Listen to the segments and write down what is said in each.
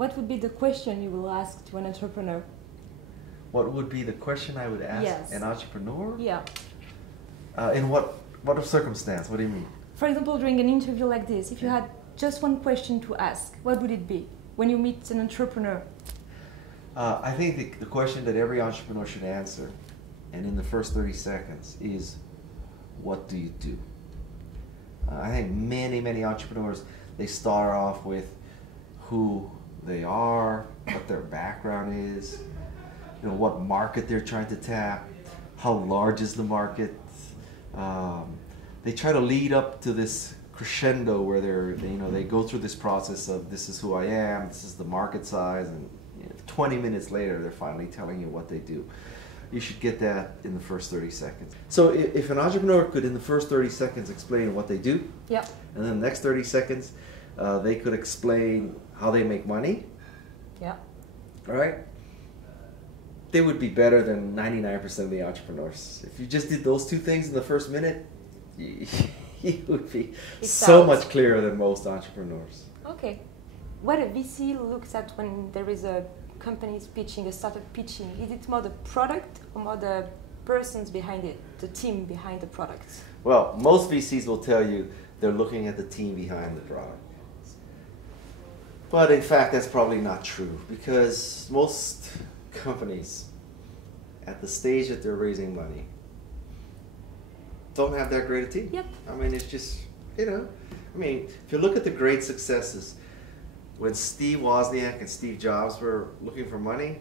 what would be the question you will ask to an entrepreneur? What would be the question I would ask an entrepreneur? Yeah. In what circumstance? What do you mean? For example, during an interview like this, if you had just one question to ask, what would it be when you meet an entrepreneur? I think the question that every entrepreneur should answer, and in the first 30 seconds, is, what do you do? I think many entrepreneurs, they start off with who they are, what their background is, what market they're trying to tap, how large is the market. They try to lead up to this crescendo where they go through this process of, this is who I am, this is the market size, and 20 minutes later they're finally telling you what they do. You should get that in the first 30 seconds. So if an entrepreneur could, in the first 30 seconds, explain what they do, yeah, and then the next 30 seconds they could explain how they make money, yeah, all right, they would be better than 99% of the entrepreneurs. If you just did those two things in the first minute, you would be so much clearer than most entrepreneurs. Okay. What a VC looks at when there is a company pitching, a startup pitching, is it more the product or more the persons behind it, the team behind the product? Well, most VCs will tell you they're looking at the team behind the product. But in fact, that's probably not true, because most companies at the stage that they're raising money don't have that great a team. Yep. I mean, it's just, if you look at the great successes, when Steve Wozniak and Steve Jobs were looking for money,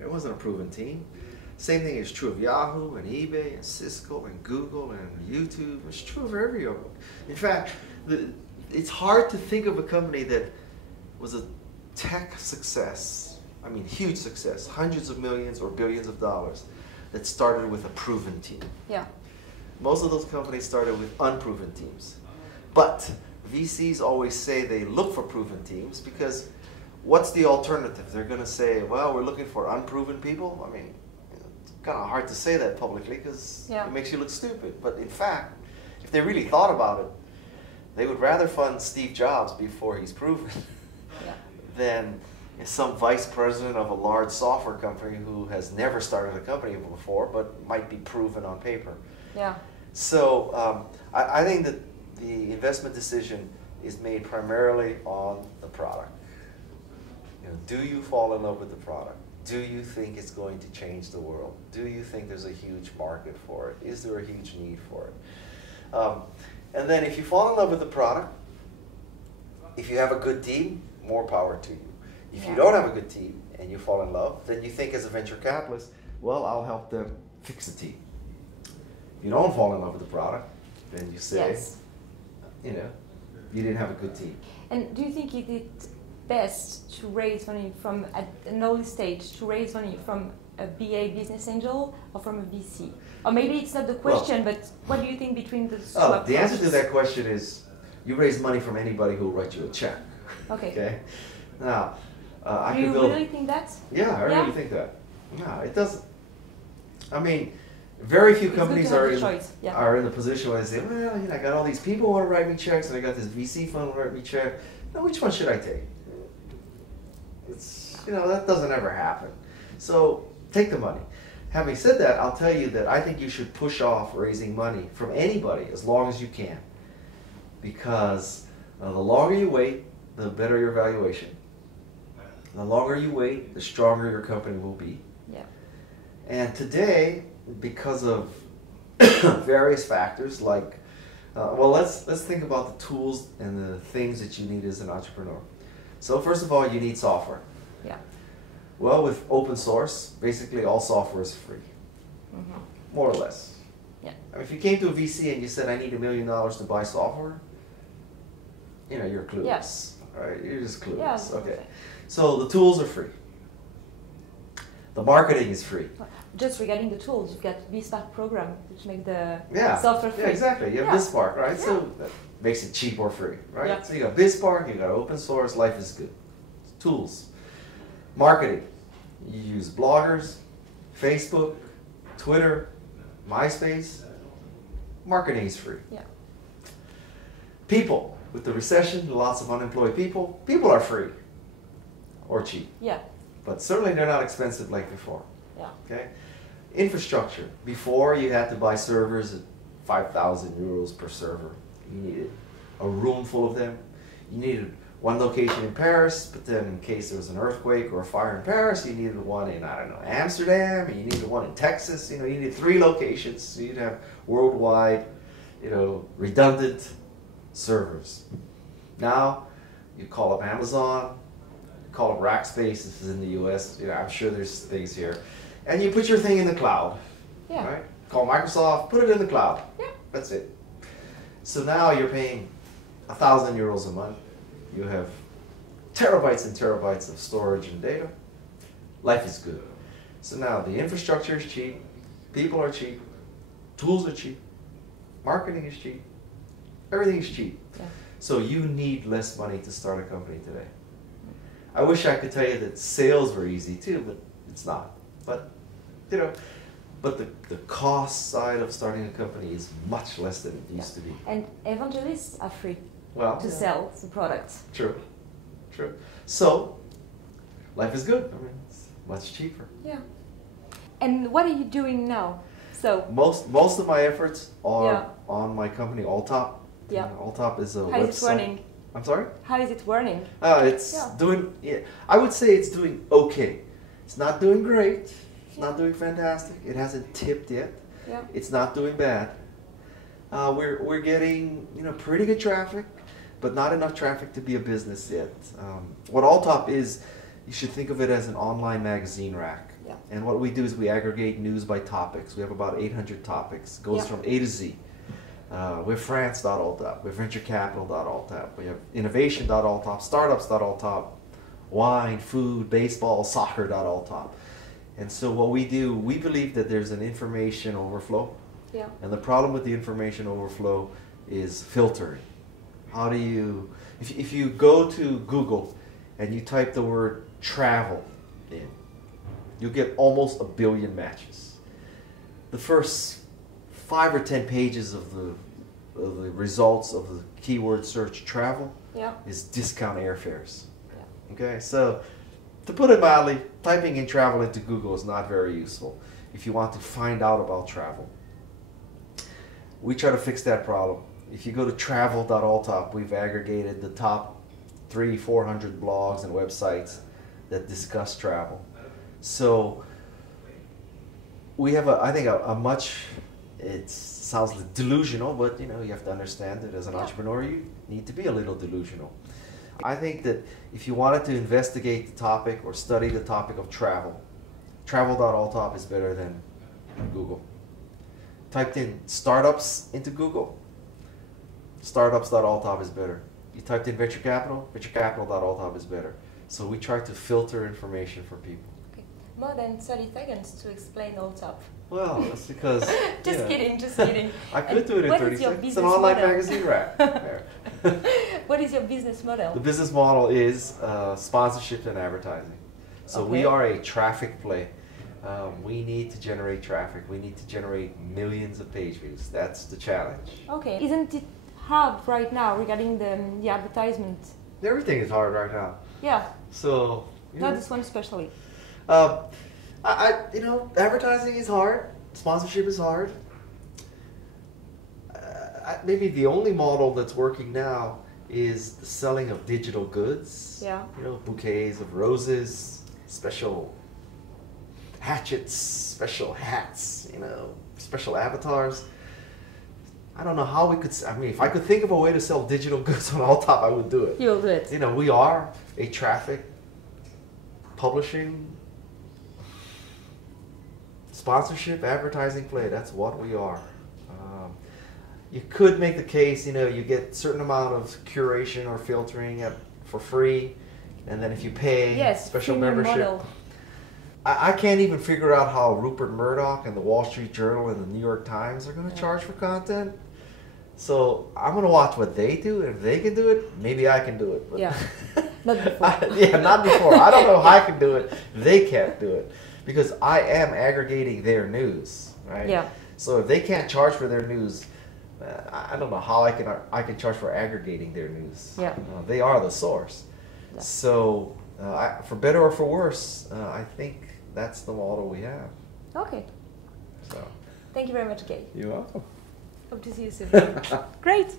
it wasn't a proven team. Same thing is true of Yahoo and eBay and Cisco and Google and YouTube. It's true of every of them. In fact, it's hard to think of a company that was a tech success, huge success, hundreds of millions or billions of dollars, that started with a proven team. Yeah. Most of those companies started with unproven teams. But VCs always say they look for proven teams, because what's the alternative? They're going to say, well, we're looking for unproven people. It's kind of hard to say that publicly, because it makes you look stupid. But in fact, if they really thought about it, they would rather fund Steve Jobs before he's proven than some vice president of a large software company who has never started a company before but might be proven on paper. Yeah. So I think that the investment decision is made primarily on the product. Do you fall in love with the product? Do you think it's going to change the world? Do you think there's a huge market for it? Is there a huge need for it? And then if you fall in love with the product, if you have a good team, more power to you. If you don't have a good team and you fall in love, then you think as a venture capitalist, well, I'll help them fix the team. If you don't fall in love with the product, then you say, you didn't have a good team. And do you think it is best to raise money from, at an early stage, to raise money from a BA, business angel, or from a VC? Or maybe it's not the question, but what do you think between the two approaches? The answer to that question is, you raise money from anybody who will write you a check. Okay. Now, do you really think that? Yeah, I really think that. No, it doesn't. Very few companies are in the position where they say, well, I got all these people who want to write me checks, and I got this VC fund who write me check. Now, which one should I take? That doesn't ever happen. So take the money. Having said that, I'll tell you that I think you should push off raising money from anybody as long as you can, because the longer you wait, the better your valuation. The longer you wait, the stronger your company will be. Yeah. And today, because of various factors, like, let's think about the tools and the things that you need as an entrepreneur. So first of all, you need software. Yeah. Well, with open source, basically all software is free, more or less. Yeah. If you came to a VC and you said, I need $1 million to buy software, you're clueless. Yes. Right? You're just clueless. Yeah, okay. So the tools are free. The marketing is free. Just regarding the tools, you've got BSpark program, which make the software free. Yeah, exactly. You have BSpark, right? Yeah. So that makes it cheap or free, right? Yeah. So you got BSpark, you got open source, life is good. Tools. Marketing. You use bloggers, Facebook, Twitter, MySpace. Marketing is free. Yeah. People. With the recession, lots of unemployed people. People are free. or cheap. Yeah. But certainly they're not expensive like before. Yeah. Okay? Infrastructure. Before you had to buy servers at 5,000 euros per server. You needed a room full of them. You needed one location in Paris, but then in case there was an earthquake or a fire in Paris, you needed one in, I don't know, Amsterdam, and you needed one in Texas. You know, you needed 3 locations, so you'd have worldwide, you know, redundant servers. Now, you call up Amazon, you call up Rackspace, this is in the US, you know, I'm sure there's things here, and you put your thing in the cloud, Yeah. right? Call Microsoft, put it in the cloud. Yeah. That's it. So now you're paying 1,000 euros a month. You have terabytes and terabytes of storage and data. Life is good. So now the infrastructure is cheap, people are cheap, tools are cheap, marketing is cheap, everything is cheap. Yeah. So you need less money to start a company today. I wish I could tell you that sales were easy too, but it's not. But you know, but the cost side of starting a company is much less than it used to be. And evangelists are free Well, to sell the products. True, true. So, life is good. I mean, it's much cheaper. Yeah. And what are you doing now? So Most of my efforts are Yeah. on my company, Alltop. Yeah. Alltop is a how website. is it running? I'm sorry? How is it running? It's Yeah. doing, yeah, I would say it's doing okay. It's not doing great. It's not doing fantastic. It hasn't tipped yet. Yeah. It's not doing bad. We're getting, you know, pretty good traffic, but not enough traffic to be a business yet. What Alltop is, you should think of it as an online magazine rack. Yeah. And what we do is we aggregate news by topics. We have about 800 topics. It goes Yeah. from A to Z. We have France.alltop, we have venturecapital.alltop, we have innovation.alltop, startups.alltop, wine, food, baseball, soccer.alltop. And so what we do, we believe that there's an information overflow. Yeah. And the problem with the information overflow is filtering. How do you, if you go to Google and you type the word travel in, you'll get almost 1 billion matches. The first 5 or 10 pages of the results of the keyword search travel Yeah. is discount airfares. Yeah. Okay, so to put it mildly, typing in travel into Google is not very useful if you want to find out about travel. We try to fix that problem. If you go to travel.alltop, we've aggregated the top 300-400 blogs and websites that discuss travel. So we have, I think, a much, it sounds delusional, but you know, you have to understand that as an entrepreneur, you need to be a little delusional. I think that if you wanted to investigate the topic or study the topic of travel, travel.alltop is better than Google. Typed in startups into Google, startups.alltop is better. You typed in venture capital, venturecapital.alltop is better. So we try to filter information for people. Okay. More than 30 seconds to explain Alltop. Well, that's because... Just you know, kidding, just kidding. I could do it in what 30 is your seconds. It's business an online model? magazine rack. There. What is your business model? The business model is sponsorship and advertising. So we Okay. are a traffic play. We need to generate traffic. We need to generate millions of page views. That's the challenge. Okay. Isn't it hard right now regarding the advertisement? Everything is hard right now. Yeah. So, you Not know, this one especially. you know, advertising is hard. Sponsorship is hard. Maybe the only model that's working now is the selling of digital goods. Yeah. You know, bouquets of roses, special hatchets, special hats, you know, special avatars. I don't know how we could, I mean, if I could think of a way to sell digital goods on Alltop, I would do it. You'll do it. You know, we are a traffic publishing, sponsorship, advertising play. That's what we are. You could make the case, you know, you get a certain amount of curation or filtering for free, and then if you pay special freemium membership. model. I can't even figure out how Rupert Murdoch and the Wall Street Journal and the New York Times are going to charge for content. So I'm going to watch what they do. If they can do it, maybe I can do it. But Yeah, not before. yeah, not before. I don't know how I can do it. They can't do it because I am aggregating their news, right? Yeah. So if they can't charge for their news, I don't know how I can charge for aggregating their news. Yeah. They are the source. Yeah. So for better or for worse, I think that's the model we have. Okay. So. Thank you very much, Guy. You're welcome. Hope to see you soon. Great.